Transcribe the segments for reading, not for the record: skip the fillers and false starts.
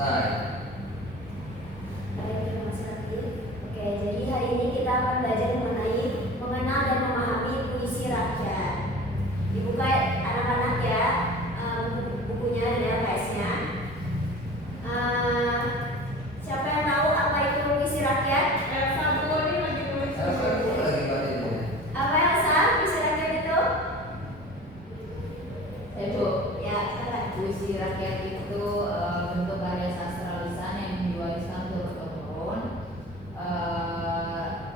selesai. Baik, terima kasih Latif. Oke, jadi hari ini kita akan belajar mengenai mengenal dan memahami puisi rakyat. Dibuka anak-anak ya, bukunya dan LKS-nya. Siapa yang tahu apa itu puisi rakyat? Elsa Bu, ini lagi tulis. Elsa Bu lagi baca. Apa Elsa? Puisi rakyat itu? Bu, Ya, silakan. puisi rakyat itu bentuk karya sastra lisan yang diwariskan turun-temurun,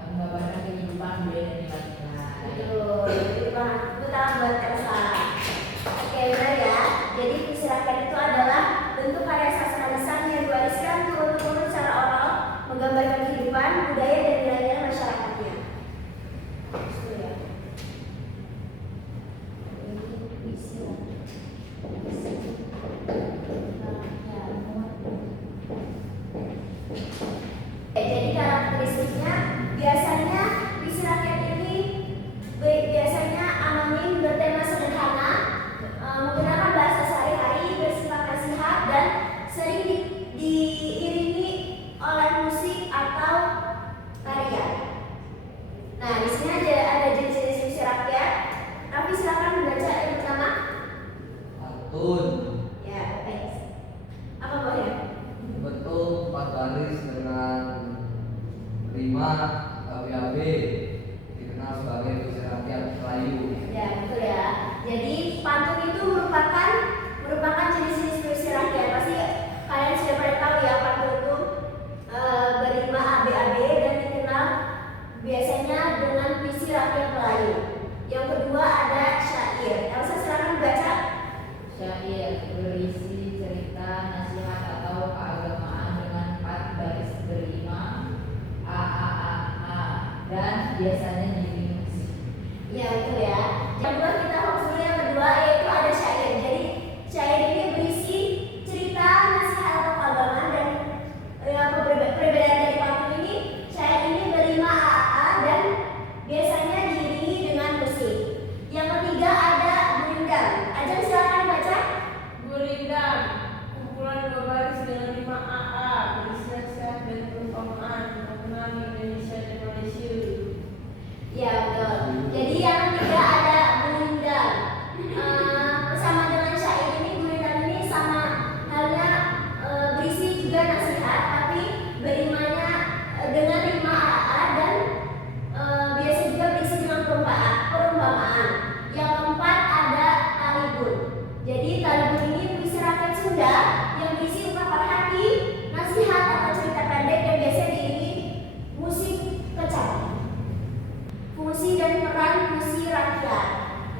menggambarkan kehidupan budaya dan nilai-nilai. Betul. Jadi tepuk tangan buat Elsa. Oke, benar ya. Jadi puisi rakyat itu adalah bentuk karya sastra lisan yang diwariskan turun-temurun secara oral, menggambarkan kehidupan, budaya dan nilai-nilai masyarakatnya. Itu ya. Ini puisi rakyat. Jadi karakteristiknya biasanya puisi rakyat ini biasanya anonim, bertema sederhana, menggunakan bahasa sehari-hari, bersifat nasihat dan sering diiringi oleh musik atau tarian. Nah, di sini ada jenis-jenis puisi rakyat. Tapi silakan membaca yang pertama. Pantun. Ya, baik. Apa boleh? Bentuk 4 baris dengan rima AB dikenal sebagai puisi rakyat Melayu. Ya, betul ya. Jadi pantun itu merupakan jenis-jenis puisi rakyat. Pasti kalian sudah pada tahu ya, pantun itu berima ABAB dan dikenal biasanya dengan puisi rakyat Melayu. Yang kedua ada syair. Elsa silakan baca. Syair berisi cerita, nasihat atau keagamaan dengan 4 baris berima A dan biasanya diiringi musik. Ya, betul ya. Yang kedua kita fokus dulu yang kedua, yaitu ada syair. Jadi syair ini berisi cerita, nasihat atau keagamaan dan perbedaan dari pantun ini, syair ini berima AA dan biasanya diiringi dengan musik. Yang ketiga ada gurindam. Ajeng silakan baca. Gurindam, kumpulan 2 baris dengan 5 AA, berisi nasihat dan perumpamaan mengenai Indonesia dan Malaysia. Ya, betul. Jadi yang ketiga ada gurindam. Sama dengan syair ini, gurindam ini sama halnya berisi juga nasihat, tapi berimanya dengan rima AA dan biasa juga berisi dengan perumpamaan. Yang keempat ada talibun. Jadi talibun ini puisi rakyat Sunda yang berisi ungkapan hati, nasihat atau cerita pendek dan biasa diiringi musik kecapi. Fungsi dan peran puisi rakyat.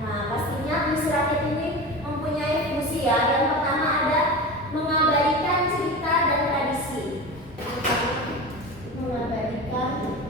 Nah, pastinya puisi rakyat ini mempunyai fungsi ya. Yang pertama ada mengabadikan cerita dan tradisi. Mengabadikan cerita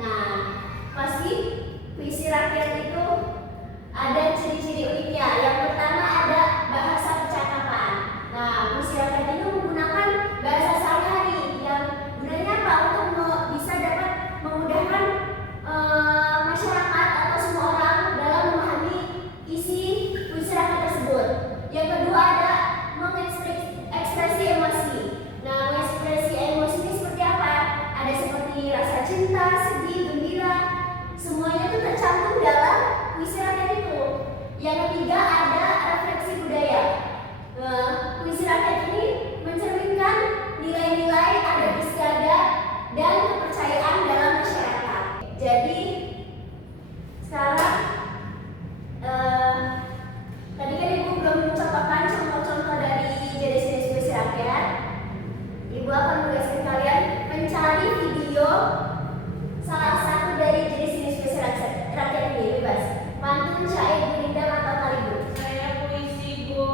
Nah, pasti puisi rakyat itu ada ciri-ciri uniknya. Yang pertama ada bahasa percakapan. Nah, puisi rakyat itu menggunakan bahasa sehari-hari yang gunanya apa? Untuk bisa dapat memudahkan masyarakat atau semua orang dalam memahami isi puisi rakyat tersebut. Yang kedua ada mengekspresi emosi. Nah, mengekspresi emosi ini seperti apa? Ada seperti rasa cinta, sedih, gembira, semuanya itu tercantum dalam puisi rakyat itu. Yang ketiga ada refleksi budaya. Puisi rakyat ini mencerminkan nilai-nilai adat istiadat dan kepercayaan dalam masyarakat. Jadi sekarang tadi kan Ibu belum mencontohkan contoh-contoh dari jenis-jenis puisi rakyat. Ibu akan menugaskan kalian mencari video salah satu dari jenis-jenis puisi rakyat ini, bebas. Pantun, syair, gurindam atau kaligur. Saya puisi Bu.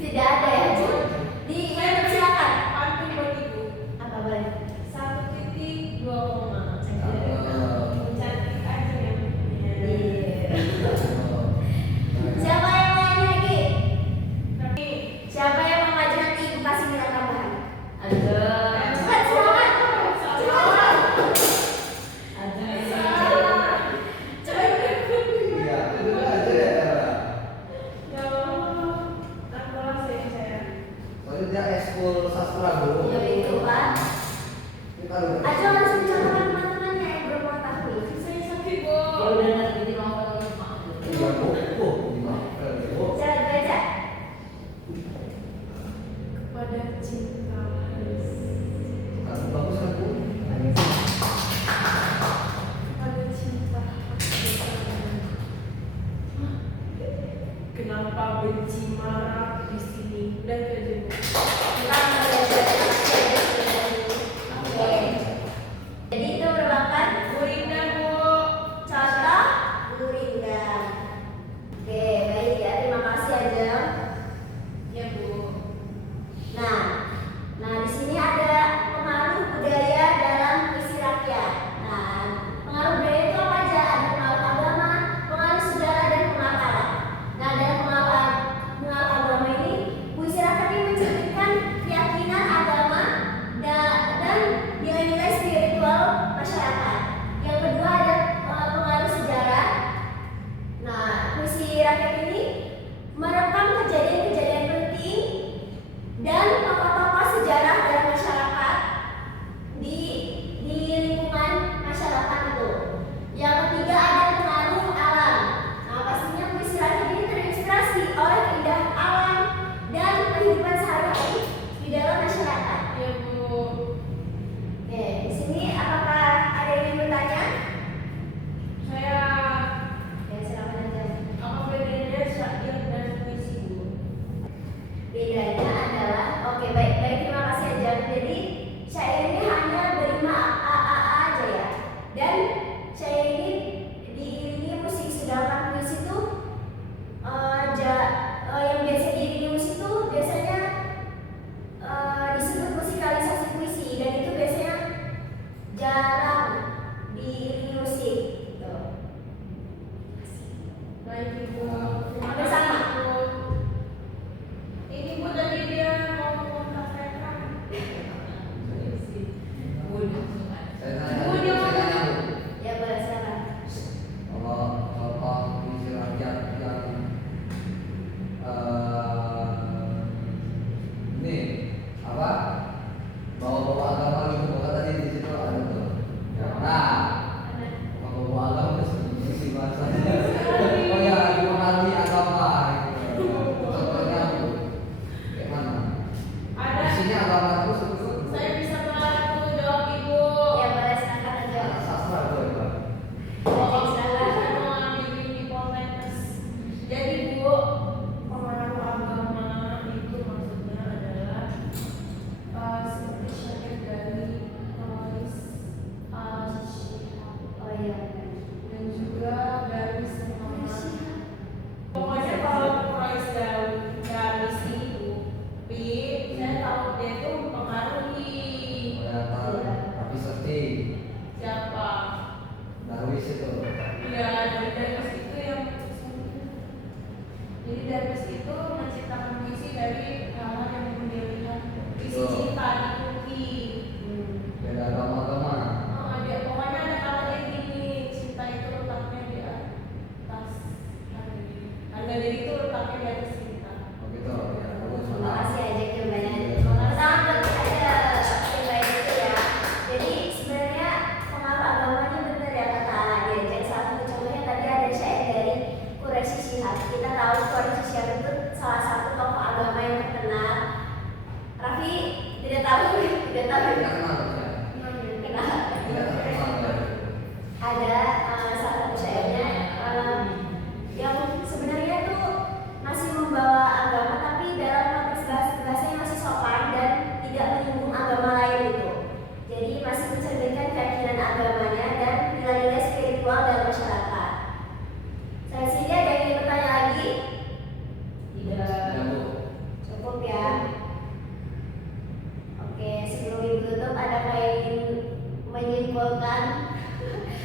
Tidak ada ya, Bu. Silakan. Pantun buat Ibu. Apa boleh? 1.2 koma. Cakep. Cantik aja ya. Siapa yang mau nyanyi lagi? Tapi Siapa yang mau maju nanti Ibu kasih nilai tambahan? Ada. Cepat, silakan. Cepat. Cepat. Iya, itu aja ya. Soalnya dia ekskul sastra dulu. Ya itu, Pak. Kita udah. Ajo harus mencontohkan teman-temannya yang belum mengetahui. saya sakit Bu. Ya udah nanti di novel maaf. Iya, Bu. Bu. Jangan baca. Kepada cinta halus. Kamu bagus kan, Bu? Kepada cinta kenapa benci marah di sini dan terjadi. Oke. Jadi itu merupakan Gurindam Bu. contoh gurindam. Oke. siapa? Darwis itu. Iya, dari Darwis itu yang jadi Darwis itu menciptakan puisi dari hal yang dia lihat. Puisi Betul. cinta di Turki. Beda agama-agama. Oh, dia pokoknya ada kalanya gini, cinta itu letaknya di atas harga diri itu letaknya di atas cinta. Oh gitu. Ya, bagus. Terima kasih aja jawabannya. Terima kasih. Pertama ada yang baik itu ya. Jadi sebenarnya pengaruh agama ini benar ya kata Dirjen. Salah satu contohnya tadi ada syair dari Quraisy Shihab. Kita tahu Quraisy Shihab itu salah satu tokoh agama yang terkenal. Raffi tidak tahu, tidak tahu. Tidak kenal ya. Kenal. Tidak terkenal ya. Ada salah satu syairnya yang sebenarnya tuh masih membawa agama tapi dalam konteks bahasanya masih sopan dan tidak menyinggung agama lain itu. Jadi masih mencerminkan keyakinan agamanya dan nilai-nilai spiritual dalam masyarakat. Saya sini ada yang ingin bertanya lagi? Tidak. Ya, Bu. Cukup ya. Oke, sebelum ibu tutup ada yang ingin menyimpulkan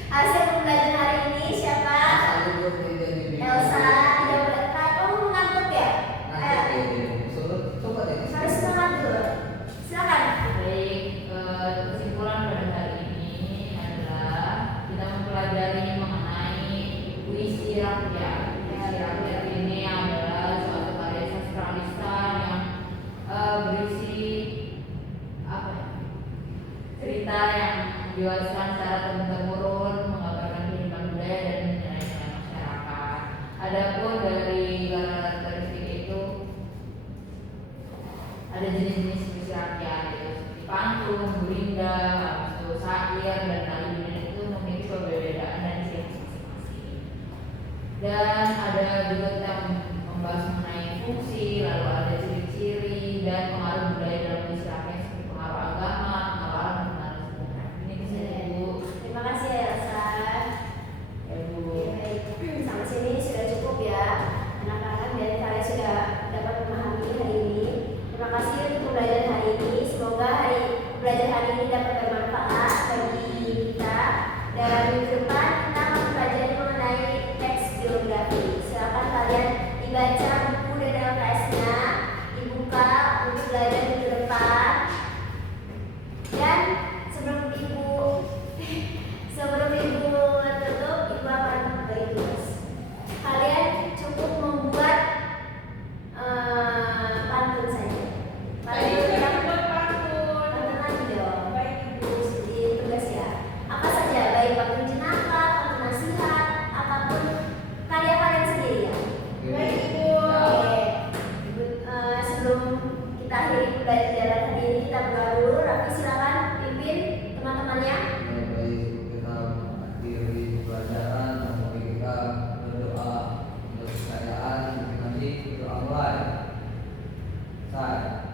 hasil pembelajaran hari ini siapa? Satu dua tiga di Elsa, tidak boleh. Kamu mengantuk ya? Nah, coba deh. Harus semangat dulu. Silakan. Baik, kesimpulan pada hari ini adalah kita mempelajari mengenai puisi rakyat. Puisi rakyat ini adalah suatu karya sastra lisan yang berisi apa ya? Cerita yang diwariskan secara turun-temurun, menggambarkan kehidupan budaya dan nilai-nilai masyarakat. Adapun dari karakteristik itu ada jenis-jenis puisi rakyat yaitu seperti pantun, gurinda, habis itu syair dan lain-lain itu memiliki perbedaan dan ciri khas masing-masing. Dan ada juga kita membahas mengenai fungsi, lalu ada ciri-ciri dan pengaruh budaya dalam puisi rakyat seperti pengaruh agama, pengaruh alam, dan pengaruh sejarah. Ini bisa Bu. Terima kasih ya Elsa. Ya Bu. Baik, sampai sini sudah cukup ya. Anak-anak dan kalian sudah dapat memahami hari ini. Terima kasih untuk pembelajaran hari ini. Semoga pembelajaran hari ini dapat bermanfaat bagi kita. Dan minggu depan kita akan mempelajari mengenai teks biografi. Silakan kalian dibaca buku dan LKS-nya, dibuka untuk belajar minggu depan. Dan sebelum ibu tutup, ibu akan beri tugas. Kalian cukup membuat pantun saja. Tadi Pantun udah yang buat pantun. pantun lagi dong. Baik Ibu. Di tugas ya. Apa saja, baik pantun jenaka, pantun nasihat, apapun karya kalian sendiri ya. Baik Ibu. Oke. Sebelum kita akhiri pembelajaran hari ini, kita berdoa dulu. Raffi silakan pimpin teman-temannya. Baik, kita akhiri pelajaran, mari kita berdoa untuk kekayaan, nanti doa mulai. Saya.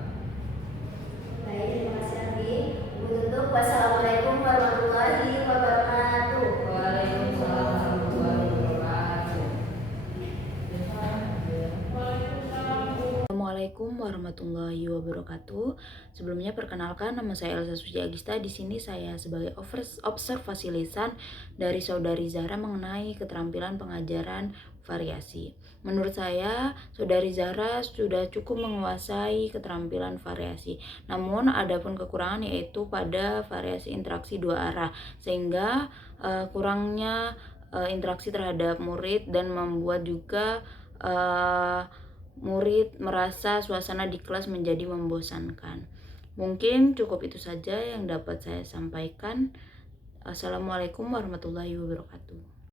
Baik, terima kasih Raffi. Ibu tutup. Wassalamualaikum warahmatullahi wabarakatuh. Waalaikumsalam warahmatullahi wabarakatuh. Waalaikumsalam Bu. Assalamualaikum warahmatullahi wabarakatuh. Sebelumnya perkenalkan, nama saya Elsa Suci Agista. Di sini saya sebagai observasi lisan dari Saudari Zahra mengenai keterampilan pengajaran variasi. Menurut saya, Saudari Zahra sudah cukup menguasai keterampilan variasi. Namun ada pun kekurangan yaitu pada variasi interaksi dua arah, sehingga kurangnya interaksi terhadap murid dan membuat juga murid merasa suasana di kelas menjadi membosankan. Mungkin cukup itu saja yang dapat saya sampaikan. Assalamualaikum warahmatullahi wabarakatuh.